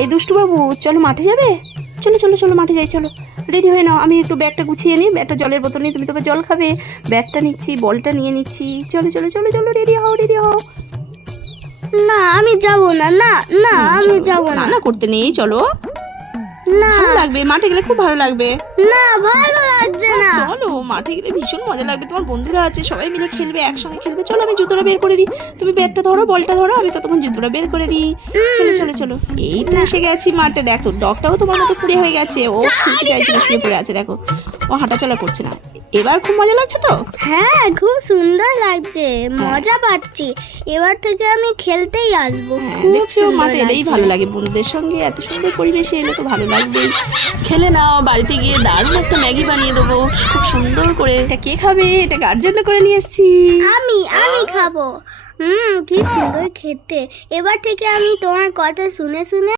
এই দুষ্টু বাবু, চলো মাঠে যাবে? চলো চলো চলো মাঠে যাই, চলো রেডি হয়ে নাও। আমি একটু ব্যাগটা গুছিয়ে নিই, একটা জলের বোতল নিই, তুমি তবে জল খাবে। ব্যাগটা নিচ্ছি, বলটা নিয়ে নিচ্ছি। চলো চলো চলো চলো, রেডি হও রেডি হও। না আমি যাব না, না না আমি যাব না। না করতে নেই, চলো। না ভালো লাগবে, মাঠে গেলে খুব ভালো লাগবে। না ভালো লাগছে না। চলো, মাঠে গেলে ভীষণ মজা লাগবে, তোমার বন্ধুরা আছে, সবাই মিলে খেলবে, একসঙ্গে খেলবে। চলো আমি জুতোটা বের করে দিই, তুমি ব্যাটটা ধরো, বলটা ধরো, আমি ততক্ষণ জুতোটা বের করে দিই। চলো চলো চলো, এই তো এসে গেছি মাঠে। দেখো ডগটাও তোমার মতো পুড়ে হয়ে গেছে, ও খেলতে চাইছে না, শুয়ে পড়ে আছে। দেখো ও হাঁটাচলা করছে না। এবার খুব মজা লাগছে তো? হ্যাঁ খুব সুন্দর লাগছে, মজা পাচ্ছি। এবার থেকে আমি খেলতেই আসবো। খুব দেখছো সুন্দর মাঠে এলেই লাগছে। ভালো লাগে, বন্ধুদের সঙ্গে এত সুন্দর পরিবেশে এলে তো ভালো লাগবেই। খেলে নাও, বাড়িতে গিয়ে দারুণ একটা ম্যাগি বানিয়ে দেবো খুব সুন্দর করে। এটা কে খাবে? এটা কার জন্য করে নিয়ে এসেছি? আমি খাবো। কি সুন্দর খেতে। এবার থেকে আমি তোমার কথা শুনে শুনে